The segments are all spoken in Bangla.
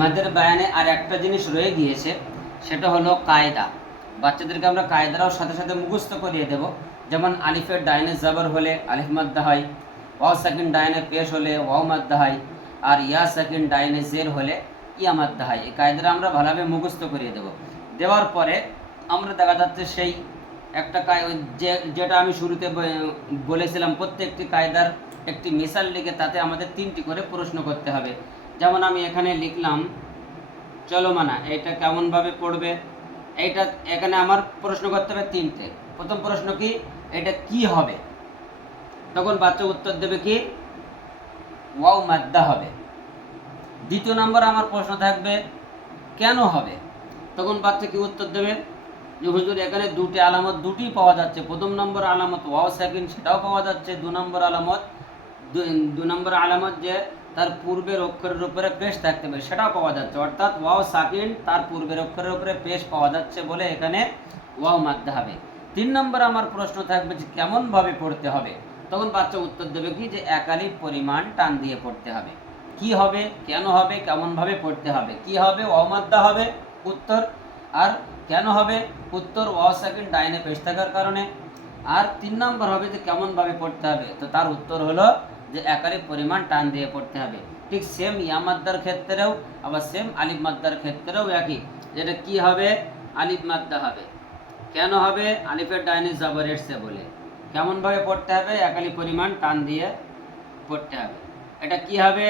মাদের বায়ানে আর একটা জিনিস রয়ে গিয়েছে, সেটা হলো কায়দা। বাচ্চাদেরকে আমরা কায়দারাও সাথে সাথে মুখস্থ করিয়ে দেব। যেমন আলিফের ডাইনে জাবর হলে আলিফ মাদ্দা হয়, ওয়াও সাকিন ডাইনে পেশ হলে ওয়াও মাদ্দা হয়, আর ইয়া সাকিন ডাইনে জের হলে ইয়া মাদ্দা হয়। এই কায়দারা আমরা ভালোভাবে মুখস্থ করিয়ে দেব। দেওয়ার পরে আমরা দেখা যাচ্ছে সেই একটা যেটা আমি শুরুতে বলেছিলাম, প্রত্যেকটি কায়দার একটি মিসাল লিখে তাতে আমাদের 3টি করে প্রশ্ন করতে হবে। যেমন আমি এখানে লিখলাম চলমানা, এটা কেমনভাবে পড়বে, এইটা এখানে আমার প্রশ্ন করতে হবে 3টে। প্রথম প্রশ্ন কি, এটা কি হবে? তখন বাচ্চা উত্তর দেবে কি, ওয়াও মাদ্দা হবে। দ্বিতীয় নম্বর আমার প্রশ্ন থাকবে কেন হবে? তখন বাচ্চা কি উত্তর দেবে, যে হুজুর এখানে দুটি আলামত দুটি পাওয়া যাচ্ছে। প্রথম নম্বর আলামত ওয়াও সাকিন, সেটাও পাওয়া যাচ্ছে। দু নম্বর আলামত যে তার পূর্বের অক্ষরের উপরে পেশ থাকতে হবে, সেটাও পাওয়া যাচ্ছে। অর্থাৎ ওয়াও সাকিন তার পূর্বের অক্ষরের উপরে পেশ পাওয়া যাচ্ছে বলে এখানে ওয়াও মাদ্দা হবে। 3 নম্বর আমার প্রশ্ন থাকবে যে কেমনভাবে পড়তে হবে। তখন বাচ্চা উত্তর দেবে কি, যে এক আলিফ পরিমাণ টান দিয়ে পড়তে হবে। কি হবে, কেন হবে, কেমনভাবে পড়তে হবে। কি হবে, ওয়াও মাদ্দা হবে উত্তর। আর কেন হবে উত্তর, ওয়াও সাকিন ডাইনে পেশ থাকার কারণে। আর 3 নম্বর হবে যে কেমনভাবে পড়তে হবে, তো তার উত্তর হলো যে এক আলিফ পরিমাণ টান দিয়ে পড়তে হবে। ঠিক সেম ইয়া মাদ্দার ক্ষেত্রেও, আবার সেম আলিফ মাদ্দার ক্ষেত্রেও একই, যেটা কি হবে, আলিফ মাদ্দা হবে। কেন হবে, আলিফের ডাইনে জবর এসছে বলে। কেমনভাবে পড়তে হবে, এক আলিফ পরিমাণ টান দিয়ে পড়তে হবে। এটা কি হবে,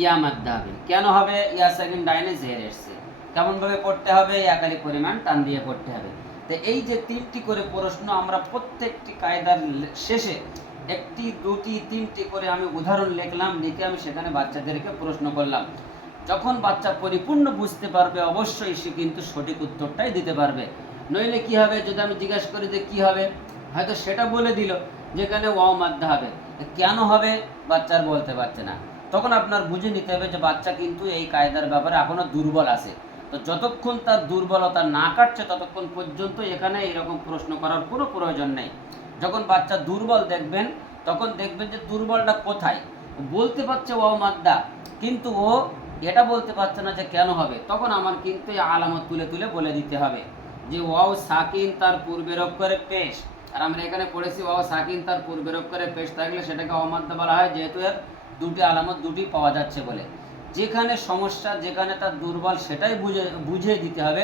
ইয়া মাদ্দা হবে। কেন হবে, ইয়া সাকিন ডাইনে জের এসছে। কেমনভাবে পড়তে হবে, এক আলিফ পরিমাণ টান দিয়ে পড়তে হবে। তো এই যে 3টি করে প্রশ্ন, আমরা প্রত্যেকটি কায়দার শেষে 1টি 2টি 3টি করে আমি উদাহরণ লিখলাম, লিখে আমি সেখানে বাচ্চাদেরকে প্রশ্ন করলাম। যখন বাচ্চা পরিপূর্ণ বুঝতে পারবে, অবশ্যই সে কিন্তু সঠিক উত্তরটাই দিতে পারবে। নইলে কি হবে, যদি আমি জিজ্ঞাসা করি যে কি হবে, হয়তো সেটা বলে দিল যেখানে ওয়াও মাদ্দা হবে, কেন হবে বাচ্চার বলতে পারছে না। তখন আপনার বুঝে নিতে হবে যে বাচ্চা কিন্তু এই কায়দার ব্যাপারে এখনো দুর্বল আছে। তো যতক্ষণ তার দুর্বলতা না কাটছে ততক্ষণ পর্যন্ত এখানে এরকম প্রশ্ন করার কোনো প্রয়োজন নেই। যখন বাচ্চা দুর্বল দেখবেন, তখন দেখবেন যে দুর্বলটা কোথায়। বলতে পারছে ওয়াও মাদ্দা, কিন্তু ও এটা বলতে পারছে না যে কেন হবে। তখন আমার কিন্তু এই আলামত তুলে তুলে বলে দিতে হবে যে ওয়াও সাকিন তার পূর্বের অক্ষরে পেশ। আর আমরা এখানে পড়েছি ওয়াও সাকিন তার পূর্বের অক্ষরে পেশ থাকলে সেটাকে ওয়াও মাদ্দা বলা হয়, যেহেতু এর দুটি আলামত দুটি পাওয়া যাচ্ছে বলে। যেখানে সমস্যা, যেখানে তার দুর্বল, সেটাই বুঝিয়ে দিতে হবে।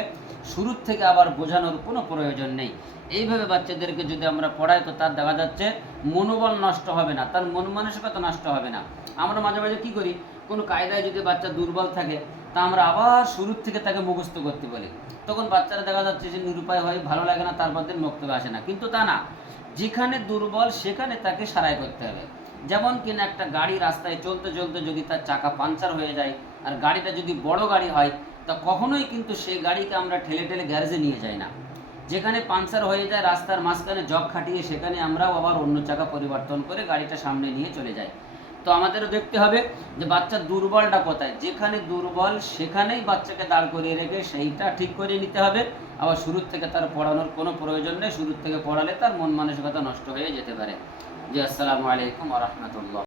শুরুর থেকে আবার বোঝানোর কোনো প্রয়োজন নেই। এইভাবে বাচ্চাদেরকে যদি আমরা পড়াই, তো তার দেখা যাচ্ছে মনোবল নষ্ট হবে না, তার মন মানসিকতা নষ্ট হবে না। আমরা মাঝে মাঝে কী করি, কোনো কায়দায় যদি বাচ্চা দুর্বল থাকে, তা আমরা আবার শুরুর থেকে তাকে মুখস্থ করতে বলি। তখন বাচ্চারা দেখা যাচ্ছে যে নিরুপায় হয়, ভালো লাগে না, তার মধ্যে বক্তব্য আসে না। কিন্তু তা না, যেখানে দুর্বল সেখানে তাকে সারাই করতে হবে। যেমন কিনা একটা গাড়ি রাস্তায় চলতে চলতে যদি তার চাকা পাঞ্চার হয়ে যায়, আর গাড়িটা যদি বড় গাড়ি হয়, তা কখনোই কিন্তু সেই গাড়িকে আমরা ঠেলে ঠেলে গ্যারেজে নিয়ে যাই না। যেখানে পাঞ্চার হয়ে যায় রাস্তার মাঝখানে জগ খাটিয়ে, সেখানে আমরাও আবার অন্য চাকা পরিবর্তন করে গাড়িটা সামনে নিয়ে চলে যাই। তো আমাদেরও দেখতে হবে যে বাচ্চার দুর্বলটা কোথায়। যেখানে দুর্বল সেখানেই বাচ্চাকে দাঁড় করিয়ে রেখে সেইটা ঠিক করে নিতে হবে। আবার শুরুর থেকে তার পড়ানোর কোনো প্রয়োজন নেই। শুরুর থেকে পড়ালে তার মন মানসিকতা নষ্ট হয়ে যেতে পারে। জি, আসসালামু আলাইকুম ওয়া রাহমাতুল্লাহ।